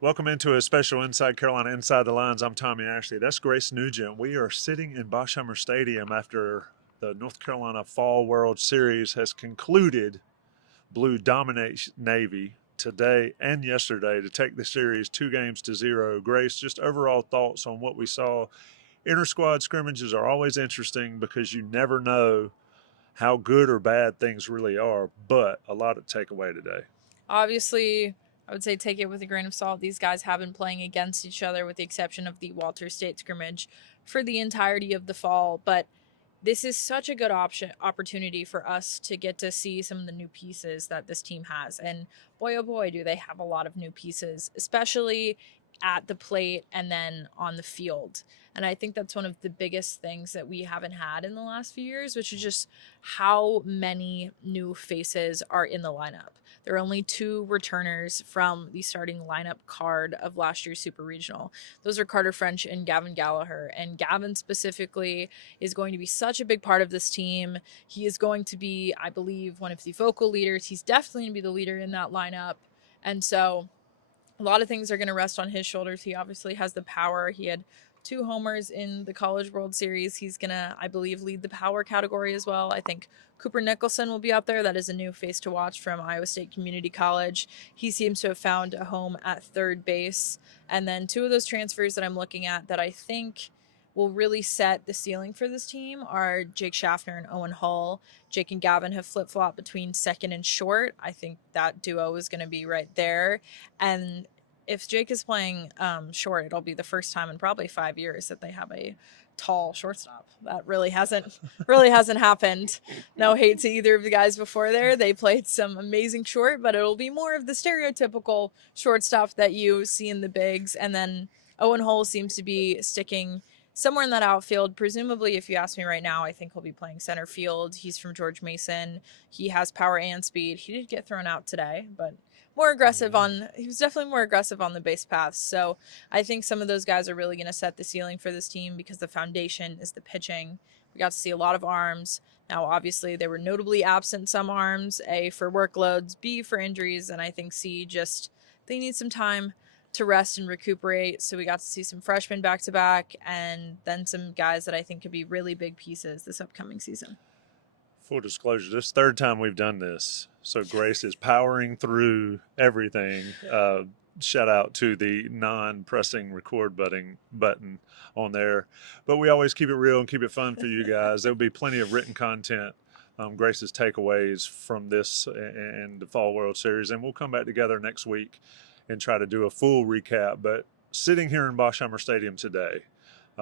Welcome into a special Inside Carolina Inside the Lines. I'm Tommy Ashley. That's Grace Nugent. We are sitting in Boshamer Stadium after the North Carolina Fall World Series has concluded. Blue dominates Navy today and yesterday to take the series 2-0. Grace, just overall thoughts on what we saw. Inter squad scrimmages are always interesting because you never know how good or bad things really are, but a lot to take away today. Obviously, I would say take it with a grain of salt. These guys have been playing against each other, with the exception of the Walter State scrimmage, for the entirety of the fall. But this is such a good opportunity for us to get to see some of the new pieces that this team has. And boy, oh boy, do they have a lot of new pieces, especially at the plate and then on the field. And I think that's one of the biggest things that we haven't had in the last few years, which is just how many new faces are in the lineup. There are only two returners from the starting lineup card of last year's Super Regional. Those are Carter French and Gavin Gallagher. And Gavin specifically is going to be such a big part of this team. He is going to be, I believe, one of the vocal leaders. He's definitely going to be the leader in that lineup. And so a lot of things are going to rest on his shoulders. He obviously has the power. He had two homers in the College World Series. He's going to, I believe, lead the power category as well. I think Cooper Nicholson will be out there. That is a new face to watch from Iowa State Community College. He seems to have found a home at third base. And then two of those transfers that I'm looking at that I think will really set the ceiling for this team are Jake Schaffner and Owen Hull. Jake and Gavin have flip-flopped between second and short. I think that duo is going to be right there. And if Jake is playing short, it'll be the first time in probably 5 years that they have a tall shortstop. That really hasn't happened. No hate to either of the guys before there. They played some amazing short, but it'll be more of the stereotypical shortstop that you see in the bigs. And then Owen Hull seems to be sticking somewhere in that outfield. Presumably, if you ask me right now, I think he'll be playing center field. He's from George Mason. He has power and speed. He did get thrown out today, but he was definitely more aggressive on the base paths. So I think some of those guys are really going to set the ceiling for this team because the foundation is the pitching. We got to see a lot of arms. Now, obviously, they were notably absent some arms, A, for workloads, B, for injuries, and I think C, just they need some time to rest and recuperate. So we got to see some freshmen back to back and then some guys that I think could be really big pieces this upcoming season. Full disclosure, this third time we've done this. So Grace is powering through everything. Shout out to the non-pressing record button on there. But we always keep it real and keep it fun for you guys. There'll be plenty of written content, Grace's takeaways from this and the Fall World Series. And we'll come back together next week and try to do a full recap. But sitting here in Boshamer Stadium today,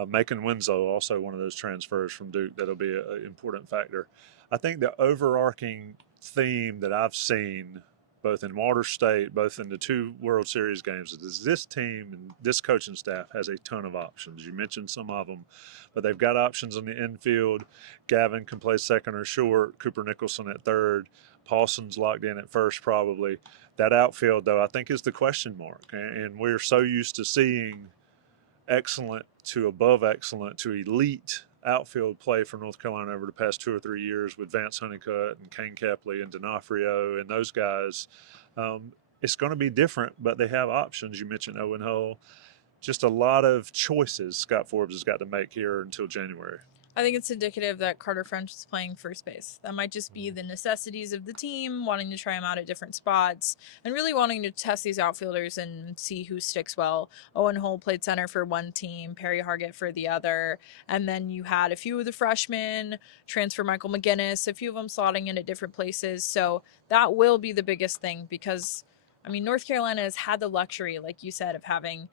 Macon Winslow, also one of those transfers from Duke, that'll be an important factor. I think the overarching theme that I've seen both in Walter State, both in the two World Series games, is this team and this coaching staff has a ton of options. You mentioned some of them, but they've got options on the infield. Gavin can play second or short, Cooper Nicholson at third, Paulson's locked in at first probably. That outfield, though, I think is the question mark, and we're so used to seeing excellent to above excellent to elite outfield play for North Carolina over the past 2 or 3 years with Vance Honeycutt and Kane Kepley and D'Onofrio and those guys. It's going to be different, but they have options. You mentioned Owen Hull. Just a lot of choices Scott Forbes has got to make here until January. I think it's indicative that Carter French is playing first base. That might just be the necessities of the team, wanting to try him out at different spots, and really wanting to test these outfielders and see who sticks well. Owen Hull played center for one team, Perry Hargett for the other, and then you had a few of the freshmen, transfer Michael McGinnis, a few of them slotting in at different places. So that will be the biggest thing because, I mean, North Carolina has had the luxury, like you said, of having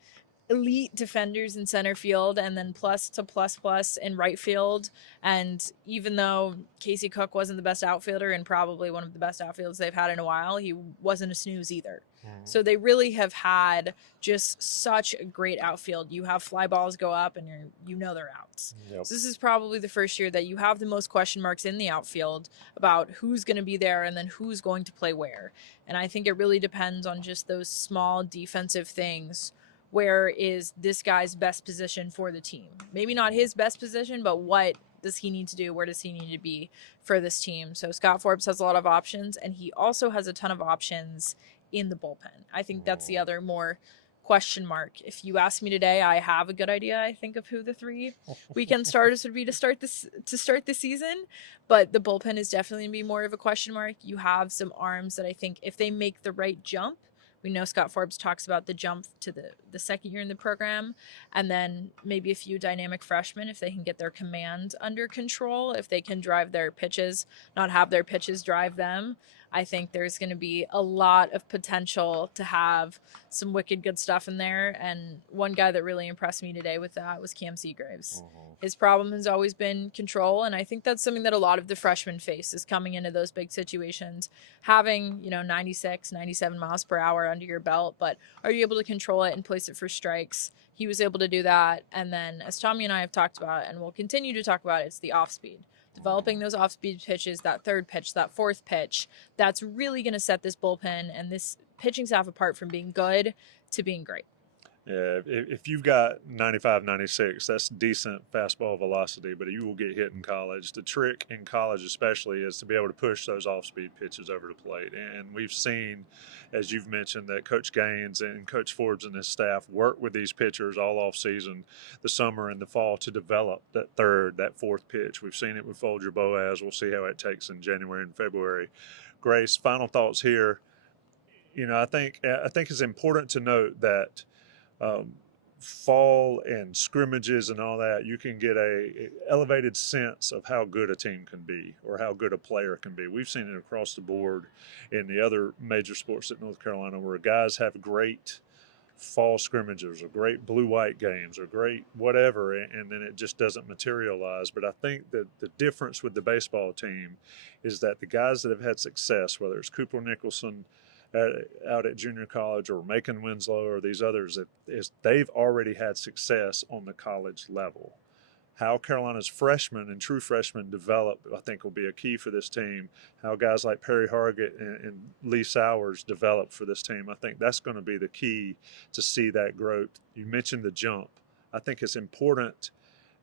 elite defenders in center field and then plus to plus in right field. And even though Casey Cook wasn't the best outfielder and probably one of the best outfields they've had in a while, he wasn't a snooze either. So they really have had just such a great outfield. You have fly balls go up and they're outs. Yep. So this is probably the first year that you have the most question marks in the outfield about who's going to be there and then who's going to play where. And I think it really depends on just those small defensive things. Where is this guy's best position for the team? Maybe not his best position, but what does he need to do? Where does he need to be for this team? So Scott Forbes has a lot of options, and he also has a ton of options in the bullpen. I think that's the other more question mark. If you ask me today, I have a good idea, I think, of who the 3 weekend starters would be to start the season, but the bullpen is definitely going to be more of a question mark. You have some arms that I think if they make the right jump, we know Scott Forbes talks about the jump to the second year in the program, and then maybe a few dynamic freshmen if they can get their command under control, if they can drive their pitches, not have their pitches drive them. I think there's going to be a lot of potential to have some wicked good stuff in there. And one guy that really impressed me today with that was Cam Seagraves. His problem has always been control, and I think that's something that a lot of the freshmen face is coming into those big situations, having 96, 97 miles per hour under your belt, but are you able to control it and place it for strikes? He was able to do that. And then, as Tommy and I have talked about, and we'll continue to talk about, it's the off speed. Developing those off-speed pitches, that third pitch, that fourth pitch, that's really going to set this bullpen and this pitching staff apart from being good to being great. Yeah, if you've got 95, 96, that's decent fastball velocity, but you will get hit in college. The trick in college especially is to be able to push those off-speed pitches over the plate. And we've seen, as you've mentioned, that Coach Gaines and Coach Forbes and his staff work with these pitchers all off-season, the summer and the fall, to develop that third, that fourth pitch. We've seen it with Folger Boaz. We'll see how it takes in January and February. Grace, final thoughts here. I think it's important to note that fall and scrimmages and all that, you can get a elevated sense of how good a team can be or how good a player can be. We've seen it across the board in the other major sports at North Carolina where guys have great fall scrimmages or great blue-white games or great whatever, and then it just doesn't materialize. But I think that the difference with the baseball team is that the guys that have had success, whether it's Cooper Nicholson out at junior college or Macon Winslow or these others, they've already had success on the college level. How Carolina's freshmen and true freshmen develop, I think, will be a key for this team. How guys like Perry Hargett and Lee Sowers develop for this team, I think that's going to be the key to see that growth. You mentioned the jump. I think it's important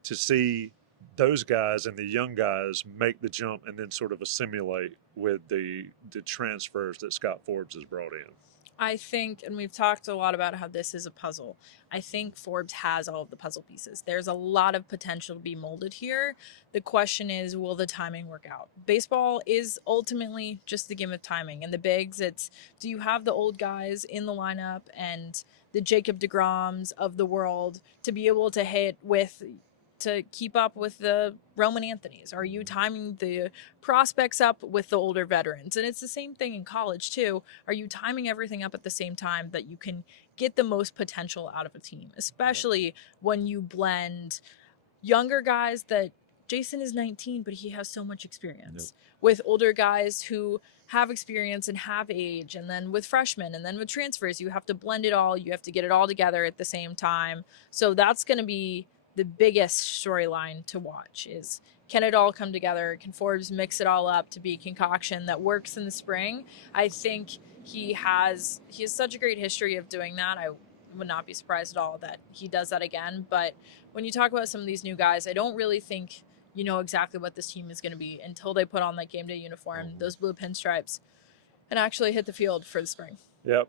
to see those guys and the young guys make the jump and then sort of assimilate with the transfers that Scott Forbes has brought in. I think, and we've talked a lot about how this is a puzzle, I think Forbes has all of the puzzle pieces. There's a lot of potential to be molded here. The question is, will the timing work out? Baseball is ultimately just the game of timing. And the bigs, it's, do you have the old guys in the lineup and the Jacob deGroms of the world to be able to hit with, to keep up with the Roman Anthonys? Are you timing the prospects up with the older veterans? And it's the same thing in college too. Are you timing everything up at the same time that you can get the most potential out of a team, especially when you blend younger guys that Jason is 19, but he has so much experience with older guys who have experience and have age, and then with freshmen, and then with transfers, you have to blend it all. You have to get it all together at the same time. So that's going to be the biggest storyline to watch, is can it all come together? Can Forbes mix it all up to be a concoction that works in the spring? I think he has such a great history of doing that. I would not be surprised at all that he does that again. But when you talk about some of these new guys, I don't really think you know exactly what this team is going to be until they put on that game day uniform, those blue pinstripes, and actually hit the field for the spring. Yep.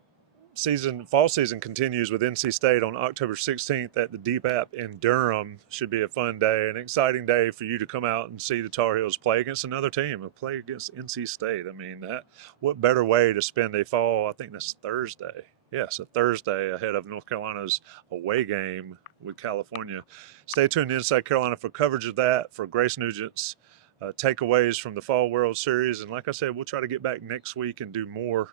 Fall season continues with NC State on October 16th at the DPAP in Durham. Should be a fun day, an exciting day for you to come out and see the Tar Heels play against another team, and play against NC State. I mean, what better way to spend a fall? I think that's Thursday. Yes, a Thursday ahead of North Carolina's away game with California. Stay tuned to Inside Carolina for coverage of that, for Grace Nugent's takeaways from the Fall World Series. And like I said, we'll try to get back next week and do more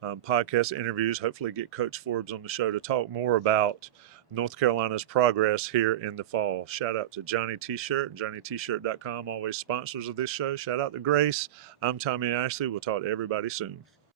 podcast interviews, hopefully get Coach Forbes on the show to talk more about North Carolina's progress here in the fall. Shout out to Johnny T-Shirt, JohnnyT-Shirt.com, always sponsors of this show. Shout out to Grace. I'm Tommy Ashley. We'll talk to everybody soon.